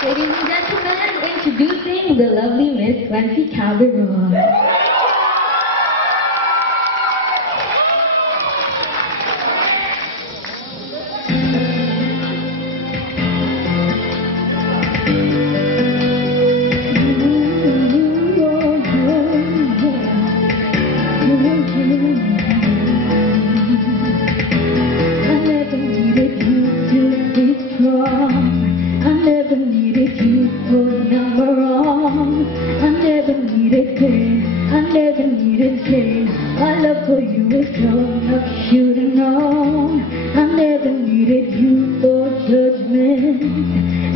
Ladies and gentlemen, introducing the lovely Miss Clancy Calderon. I never needed change. My love for you was strong enough, you should have known. I never needed you for judgment.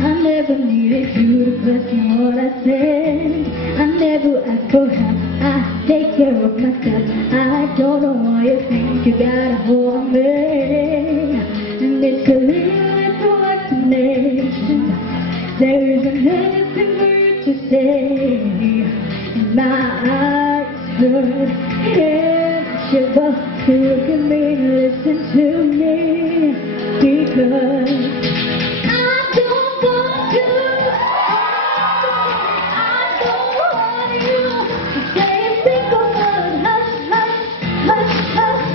I never needed you to question what I said. I never asked for help, I take care of myself. I don't know why you think you got a hold on me. And it's a little explanation. There isn't anything for you to say. My eyes hurt, head shiver. Look at me, listen to me, because I don't want you to say a single word. Hush, hush, hush, hush.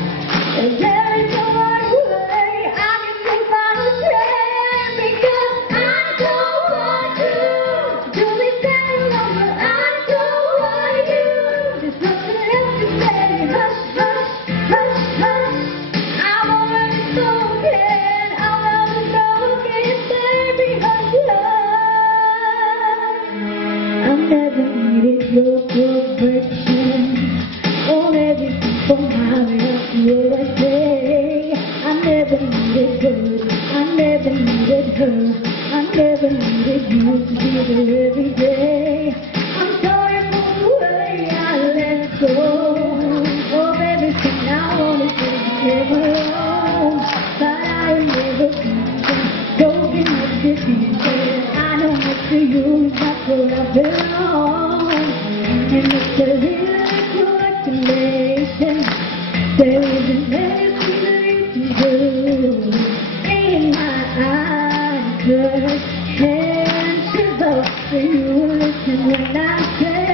And there is no other way I can say my prayer, because I don't want you to be standing over. Never needed your perfection, or everything from how you I say. I never needed her, I never needed her, I never needed you to be there every day. I'm sorry for the way I let go of everything I wanted to be alone, but I am never content, broken up this evening. I know what to you, that's what I belong. And it's a little explanation. There isn't anything you can do. In my eyes, just can't shiver. So you listen when I say